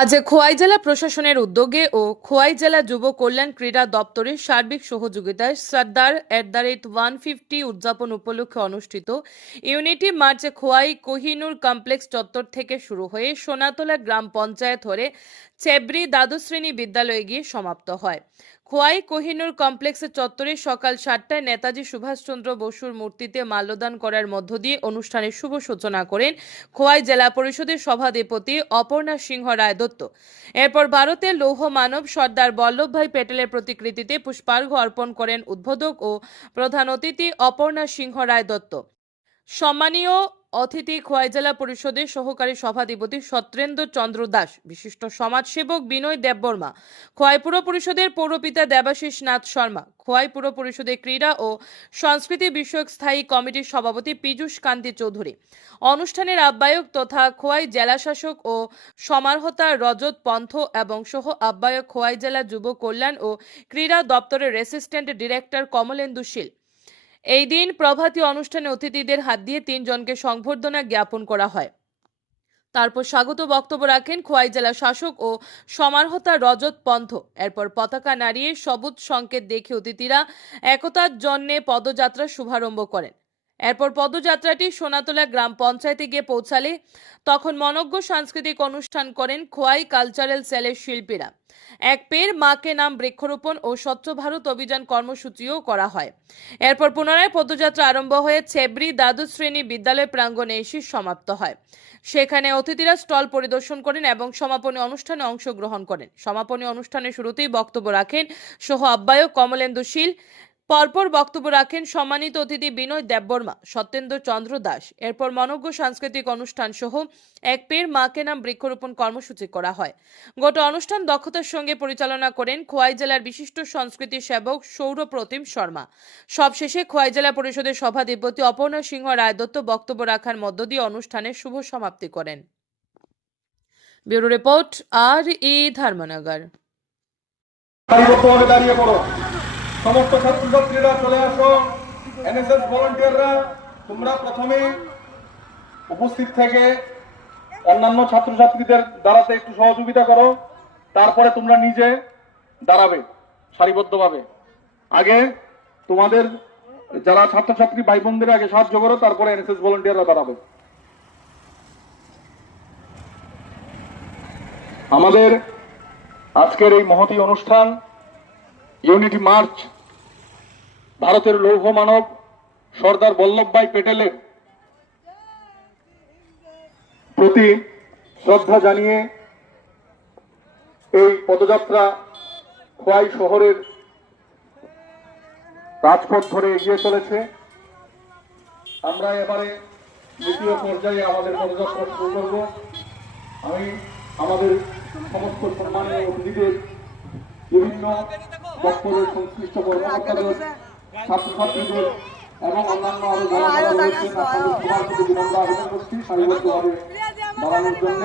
আজ খোয়াই জেলা প্রশাসনের উদ্যোগে ও খোয়াই জেলা যুব কল্যাণ ক্রীড়া দপ্তরের সার্বিক সহযোগিতায় Sardar at the rate one fifty উদযাপন উপলক্ষে অনুষ্ঠিত unity march Khowai Kohinoor complex চত্বর থেকে শুরু হয়ে সোনাতলা গ্রাম পঞ্চায়েত হয়ে চেবরি দ্বাদশ শ্রেণি বিদ্যালয়ে গিয়ে সমাপ্ত হয়। খোয়াই কোহিনুর কমপ্লেক্সের চত্বরে সকাল সাতটায় নেতাজি সুভাষচন্দ্র বসুর মূর্তিতে মাল্যদান করার মধ্য দিয়ে অনুষ্ঠানের শুভ সূচনা করেন খোয়াই জেলা পরিষদের সভাধিপতি অপর্ণা সিংহ রায় দত্ত এরপর ভারতের লৌহ মানব সর্দার বল্লভভাই প্যাটেলের প্রতিকৃতিতে পুষ্পার্ঘ অর্পণ করেন উদ্বোধক ও প্রধান অতিথি অপর্ণা সিংহ রায় দত্ত সম্মানীয় অতিথি খোয়াই জেলা পরিষদের সহকারী সভাধিপতি সত্যেন্দ্র চন্দ্র দাস, বিশিষ্ট সমাজসেবক বিনয় দেববর্মা খোয়াই পুর পরিষদের পৌরপিতা দেবাশিস নাথ শর্মা, খোয়াই পুর পরিষদের ক্রীড়া ও সংস্কৃতি বিষয়ক স্থায়ী কমিটির সভাপতি পীযূষ কান্তি চৌধুরী, অনুষ্ঠানের আহ্বায়ক তথা খোয়াই জেলা শাসক ও সমারহতা রজত পন্থ এবং সহ আহ্বায়ক খোয়াই জেলা যুব কল্যাণ ও ক্রীড়া দপ্তরের রেসিস্ট্যান্ট ডিরেক্টর কমলেন্দু শীল। এই দিন প্রভাতী অনুষ্ঠানে অতিথিদের হাত দিয়ে তিনজনকে সংবর্ধনা জ্ঞাপন করা হয়। তারপর স্বাগত বক্তব্য রাখেন খোয়াই জেলা শাসক ও সমারহতা রজত পন্থ। এরপর পতাকা নাড়িয়ে সবুজ সংকেত দেখে অতিথিরা একতার জন্যে পদযাত্রা শুভারম্ভ করেন। এরপর পদযাত্রাটি সোনাতলা গ্রাম পঞ্চায়েতে গিয়ে পৌঁছালে তখন মনজ্ঞ সাংস্কৃতিক অনুষ্ঠান করেন খোয়াই কালচারাল সেলের শিল্পীরা। এক পের মাকে নাম বৃক্ষরোপণ ও স্বচ্ছ ভারত অভিযান কর্মসূচিও করা হয়। এরপর পুনরায় পদযাত্রা আরম্ভ হয়ে ছেবরি দ্বাদশ শ্রেণি বিদ্যালয় প্রাঙ্গণে এসে সমাপ্ত হয়। সেখানে অতিথিরা স্টল পরিদর্শন করেন এবং সমাপনী অনুষ্ঠানে অংশগ্রহণ করেন। সমাপনী অনুষ্ঠানের শুরুতেই বক্তব্য রাখেন সহ আহ্বায়ক কমলেন্দু শীল পরপর বক্তব্য রাখেন সম্মানিত অতিথি বিনয় দেববর্মা সত্যেন্দ্র চন্দ্র দাস। এরপর মনজ্ঞ সাংস্কৃতিক অনুষ্ঠান সহ এক পের মাকে নাম বৃক্ষরোপণ কর্মসূচি করা হয়। গোটা অনুষ্ঠান দক্ষতার সঙ্গে পরিচালনা করেন খোয়াই জেলার বিশিষ্ট সংস্কৃতি সেবক সৌরপ্রতিম শর্মা। সবশেষে খোয়াই জেলা পরিষদের সভাধিপতি অপর্ণা সিংহ রায় দত্ত বক্তব্য রাখার মধ্য দিয়ে অনুষ্ঠানের শুভ সমাপ্তি করেন। ব্যুরো রিপোর্ট আর ই ধর্মনগর। দাঁড়িয়ে পড়ো। সমস্ত ছাত্রছাত্রীরা চলে আসো। এনএসএস ভলান্টিয়াররা তোমরা প্রথমে উপস্থিত থেকে অন্যান্য ছাত্রছাত্রীদের দাঁড়াতে একটু সহযোগিতা করো। তারপরে তোমরা নিজে দাঁড়াবে, সারিবদ্ধভাবে। আগে তোমাদের যারা ছাত্রছাত্রী ভাই বোনদের আগে সাহায্য করো, তারপরে এনএসএস ভলান্টিয়াররা দাঁড়াবে। আমাদের আজকের এই মহতী অনুষ্ঠান ইউনিটি মার্চ, ভারতের লৌহ মানব সর্দার বল্লভভাই পেটেলের প্রতি শ্রদ্ধা জানিয়ে এই পদযাত্রা খোয়াই শহরের রাজপথ ধরে এগিয়ে চলেছে। আমরা এবারে দ্বিতীয় পর্যায়ে আমাদের পদযাত্রা শুরু করব। আমি আমাদের সমস্ত সম্মানীয় অতিথিদের বিভিন্ন দপ্তরের সংশ্লিষ্ট কর্মকর্তাদের, ছাত্রছাত্রীদের এবং অন্যান্য আরও যারা রয়েছেন আপনাদের সবার প্রতি আবেদন করছি। সারিবদ্ধভাবে বাড়ানোর জন্য।